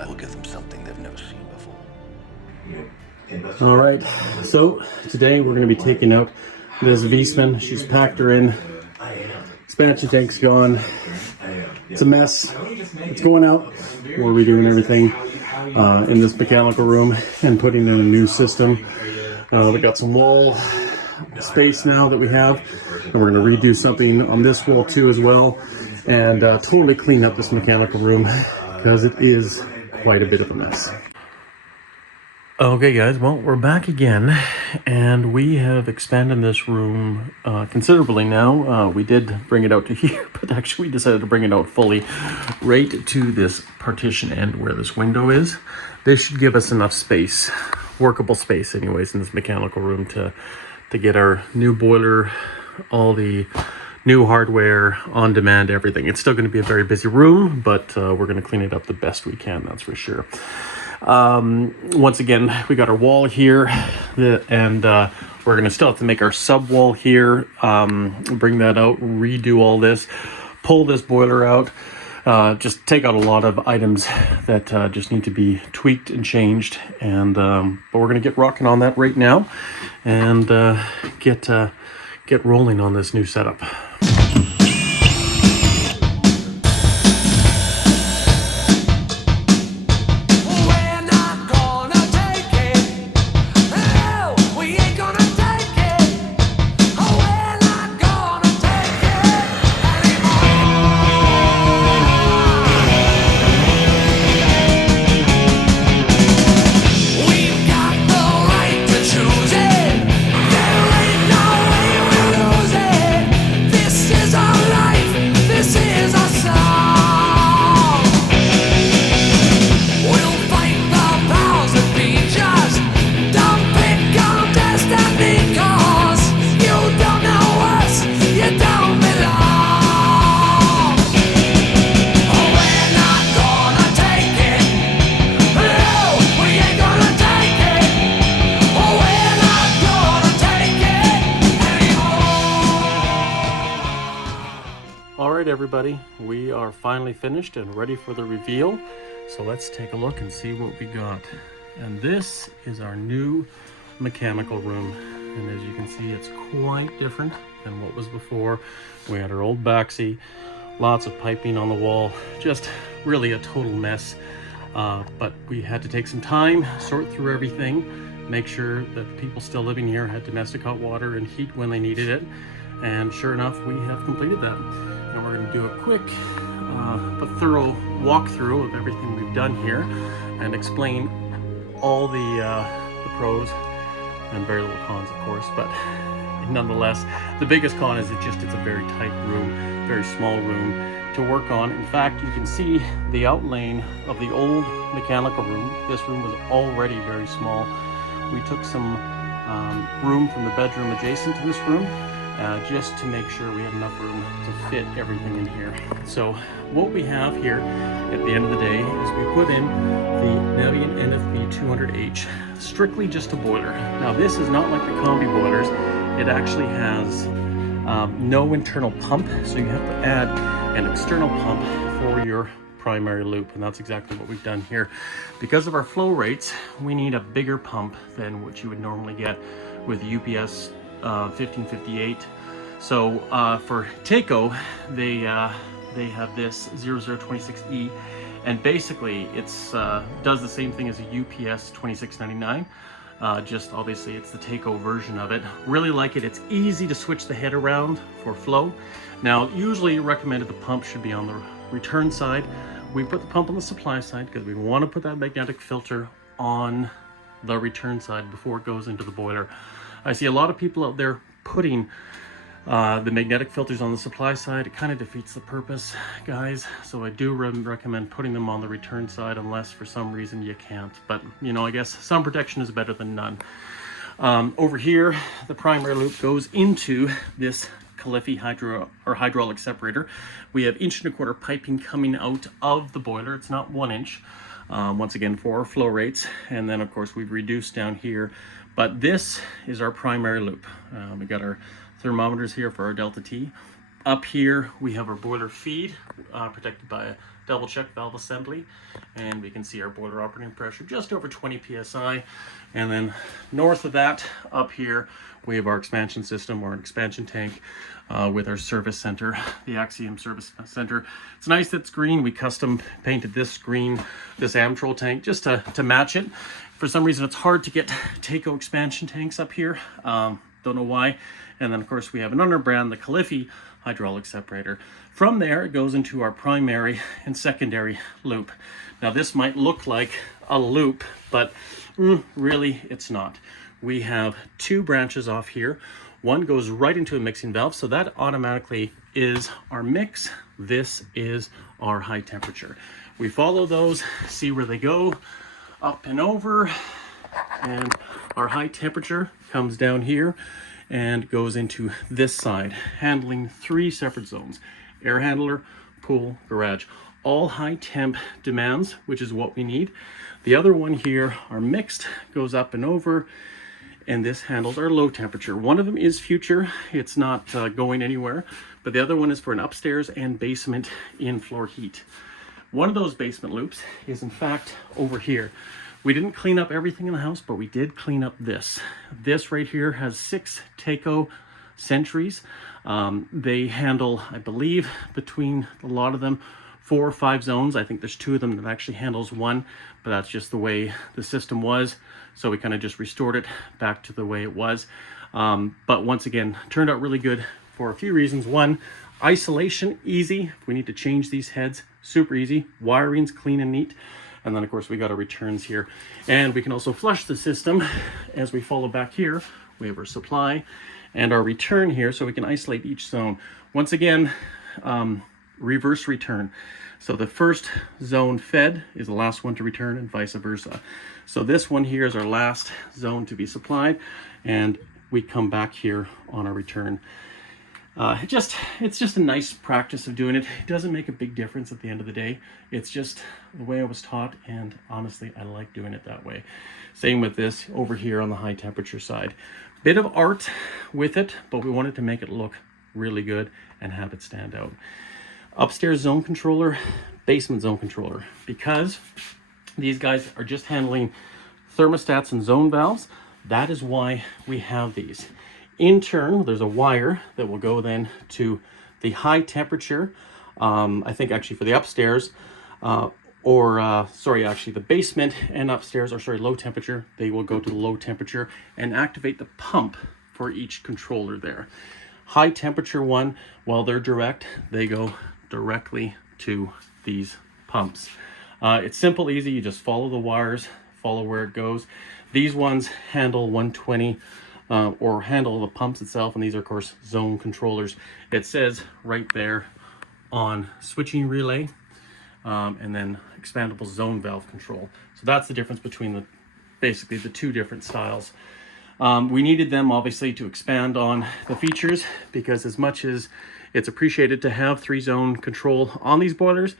I will give them something they've never seen before. All right, so today we're going to be taking out this V-Sman. She's packed her in. Expansion tank's gone. It's a mess. It's going out. We're redoing everything in this mechanical room and putting in a new system. We got some wall space now that we have, and we're going to redo something on this wall too as well, and totally clean up this mechanical room because it is quite a bit of a mess. Okay guys, well, we're back again, and we have expanded this room considerably now. We did bring it out to here, but actually we decided to bring it out fully right to this partition end where this window is. This should give us enough space, workable space anyways, in this mechanical room to get our new boiler, all the new hardware, on demand, everything. It's still going to be a very busy room, but we're going to clean it up the best we can, that's for sure. Once again, we got our wall here, and we're going to still have to make our sub wall here, bring that out, redo all this, pull this boiler out, just take out a lot of items that just need to be tweaked and changed, and but we're going to get rocking on that right now and get rolling on this new setup. Everybody, we are finally finished and ready for the reveal, so let's take a look and see what we got. And this is our new mechanical room, and as you can see, it's quite different than what was before. We had our old backseat, lots of piping on the wall, just really a total mess, but we had to take some time, sort through everything, make sure that the people still living here had domestic hot water and heat when they needed it, and sure enough, we have completed that. And we're going to do a quick but thorough walkthrough of everything we've done here and explain all the pros and very little cons, of course, but nonetheless, the biggest con is it's a very tight room, very small room to work on. In fact, you can see the outline of the old mechanical room. This room was already very small. We took some room from the bedroom adjacent to this room, just to make sure we had enough room to fit everything in here. So what we have here at the end of the day is we put in the NAVIEN NFB-200H, strictly just a boiler. Now this is not like the combi boilers. It actually has no internal pump, so you have to add an external pump for your primary loop, and that's exactly what we've done here. Because of our flow rates, we need a bigger pump than what you would normally get with UPS 1558. So for Taco, they have this 0026E, and basically it's does the same thing as a UPS 2699. Just obviously it's the Taco version of it. Really like it. It's easy to switch the head around for flow. Now usually recommended the pump should be on the return side. We put the pump on the supply side because we want to put that magnetic filter on the return side before it goes into the boiler. I see a lot of people out there putting the magnetic filters on the supply side. It kind of defeats the purpose, guys. So I do recommend putting them on the return side unless for some reason you can't. But, you know, I guess some protection is better than none. Over here, the primary loop goes into this Califfy hydraulic separator. We have 1.25" piping coming out of the boiler. It's not 1 inch. Once again, for our flow rates. And then of course we've reduced down here, but this is our primary loop. We got our thermometers here for our delta T, Up here we have our boiler feed, protected by a double check valve assembly, and we can see our boiler operating pressure just over 20 psi. And then north of that, up here, we have our expansion system, or an expansion tank, with our service center, the Axiom Service Center. It's nice that it's green. We custom painted this green, this Amtrol tank, just to match it. For some reason, it's hard to get Taco expansion tanks up here. Don't know why. And then, of course, we have another brand, the Califfi hydraulic separator. From there, it goes into our primary and secondary loop. Now, this might look like a loop, but really, it's not. We have two branches off here. One goes right into a mixing valve, so that automatically is our mix. This is our high temperature. We follow those, see where they go, up and over, and our high temperature comes down here and goes into this side, handling three separate zones: air handler, pool, garage. All high temp demands, which is what we need. The other one here, our mixed, goes up and over, and this handles our low temperature. One of them is future, it's not going anywhere, but the other one is for an upstairs and basement in-floor heat. One of those basement loops is in fact over here. We didn't clean up everything in the house, but we did clean up this. This right here has 6 Taco Sentries. They handle, I believe, between a lot of them, 4 or 5 zones. I think there's 2 of them that actually handles 1, but that's just the way the system was. So we kind of just restored it back to the way it was. But once again, turned out really good for a few reasons. One, isolation, easy. If we need to change these heads, super easy. Wiring's clean and neat. And then, of course, we got our returns here. And we can also flush the system as we follow back here. We have our supply and our return here, so we can isolate each zone. Once again, reverse return. So the first zone fed is the last one to return, and vice versa. So this one here is our last zone to be supplied, and we come back here on our return. It's just a nice practice of doing it. It doesn't make a big difference at the end of the day. It's just the way I was taught, and honestly, I like doing it that way. Same with this over here on the high temperature side. Bit of art with it, but we wanted to make it look really good and have it stand out. Upstairs zone controller, basement zone controller, because these guys are just handling thermostats and zone valves. That is why we have these. In turn, there's a wire that will go then to the high temperature, I think actually for the upstairs, actually the basement and upstairs, low temperature, they will go to the low temperature and activate the pump for each controller there. High temperature one, while they're direct, they go directly to these pumps. It's simple, easy, you just follow the wires, follow where it goes. These ones handle 120, or handle the pumps itself, and these are of course zone controllers. It says right there on switching relay, and then expandable zone valve control. So that's the difference between basically the two different styles. We needed them obviously to expand on the features, because as much as it's appreciated to have 3-zone control on these boilers,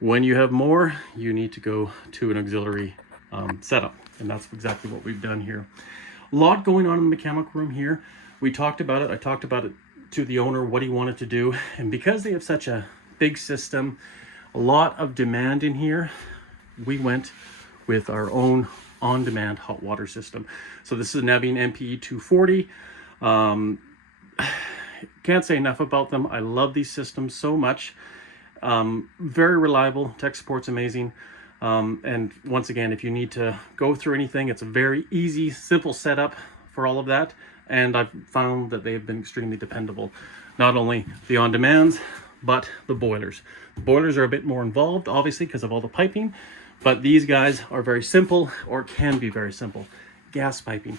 when you have more, you need to go to an auxiliary setup, and that's exactly what we've done here. A lot going on in the mechanical room here. We talked about it. I talked about it to the owner, what he wanted to do, and because they have such a big system, a lot of demand in here, we went with our own on-demand hot water system. So this is a NAVIEN NPE-240. Can't say enough about them. I love these systems so much. Very reliable. Tech support's amazing. And once again, if you need to go through anything, it's a very easy, simple setup for all of that. And I've found that they've been extremely dependable. Not only the on-demands, but the boilers. The boilers are a bit more involved, obviously, because of all the piping, but these guys are very simple, or can be very simple. Gas piping.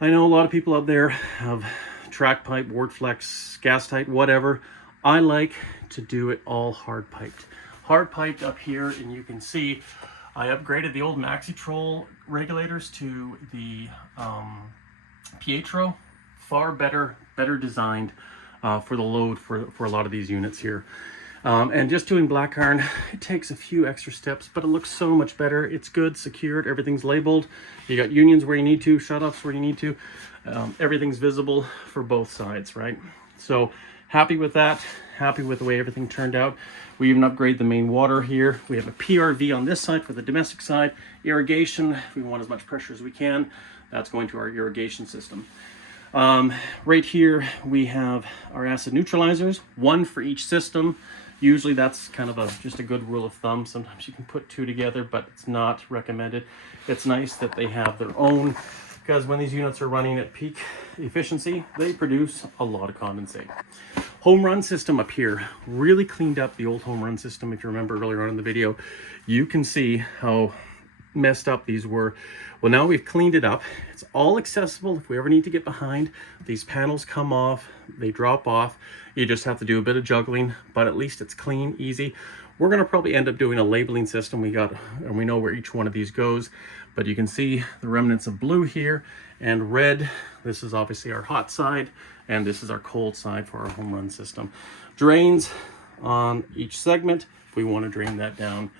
I know a lot of people out there have track pipe, ward flex, gas tight, whatever. I like to do it all hard piped. Hard piped up here, and you can see I upgraded the old Maxitrol regulators to the Pietro. Far better designed for the load for a lot of these units here. And just doing black iron, it takes a few extra steps, but it looks so much better. It's good, secured, everything's labeled. You got unions where you need to, shutoffs where you need to. Everything's visible for both sides, right? So happy with that. Happy with the way everything turned out. We even upgraded the main water here. We have a PRV on this side for the domestic side. Irrigation, we want as much pressure as we can. That's going to our irrigation system. Right here we have our acid neutralizers, one for each system. Usually that's kind of just a good rule of thumb. Sometimes you can put two together, but it's not recommended. It's nice that they have their own, because when these units are running at peak efficiency, they produce a lot of condensate. Home run system up here, really cleaned up the old home run system. If you remember earlier on in the video, you can see how messed up these were. Well, now we've cleaned it up. It's all accessible. If we ever need to get behind, these panels come off, they drop off. You just have to do a bit of juggling, but at least it's clean, easy. We're going to probably end up doing a labeling system. We know where each one of these goes, but you can see the remnants of blue here and red. This is obviously our hot side, and this is our cold side for our home run system. Drains on each segment. If we want to drain that down,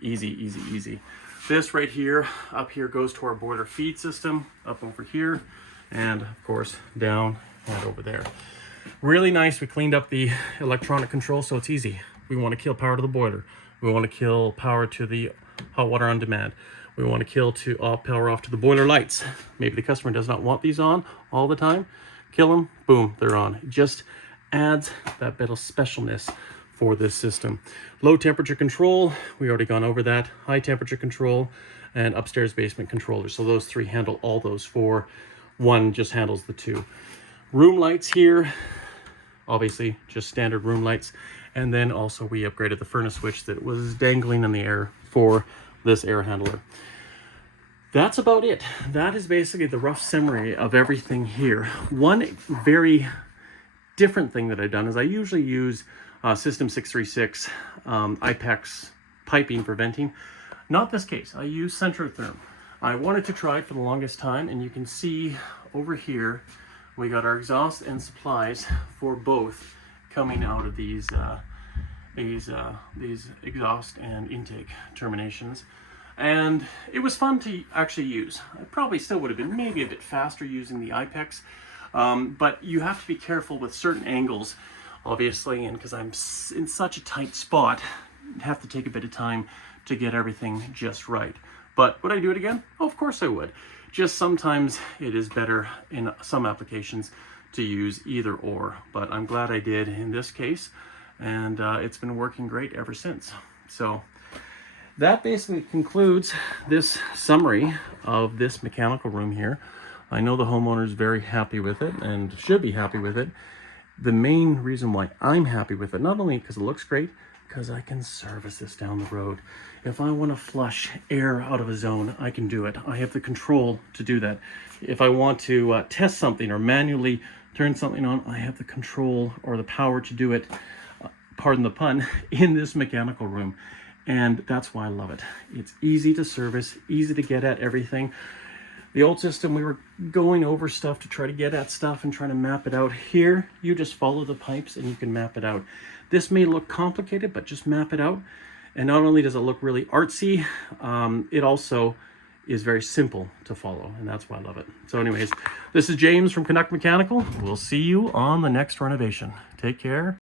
easy, easy, easy. This right here, up here, goes to our boiler feed system, up over here, and of course down and over there. Really nice. We cleaned up the electronic control, so it's easy. We want to kill power to the boiler. We want to kill power to the hot water on demand. We want to kill power off to the boiler lights. Maybe the customer does not want these on all the time. Kill them, boom, they're on. It just adds that bit of specialness for this system. Low temperature control, we already gone over that. High temperature control and upstairs basement controller. So those three handle all those four. One just handles the two. Room lights here, obviously just standard room lights. And then also we upgraded the furnace switch that was dangling in the air for this air handler. That's about it. That is basically the rough summary of everything here. One very different thing that I've done is I usually use System 636 IPEX piping for venting. Not this case. I use Centrotherm. I wanted to try it for the longest time, and you can see over here we got our exhaust and supplies for both coming out of these exhaust and intake terminations. And it was fun to actually use. I probably still would have been maybe a bit faster using the IPEX, but you have to be careful with certain angles, obviously, and because I'm in such a tight spot, I have to take a bit of time to get everything just right. But would I do it again? Oh, of course I would. Just sometimes it is better in some applications to use either or, but I'm glad I did in this case, and it's been working great ever since. So that basically concludes this summary of this mechanical room here. I know the homeowner is very happy with it and should be happy with it. The main reason why I'm happy with it, not only because it looks great, because I can service this down the road. If I want to flush air out of a zone, I can do it. I have the control to do that. If I want to test something or manually turn something on, I have the control or the power to do it, pardon the pun, in this mechanical room. And that's why I love it. It's easy to service, easy to get at everything. The old system, we were going over stuff to try to get at stuff and trying to map it out. Here, you just follow the pipes and you can map it out. This may look complicated, but just map it out. And not only does it look really artsy, it also is very simple to follow, and that's why I love it. So anyways, this is James from Canuck Mechanical. We'll see you on the next renovation. Take care.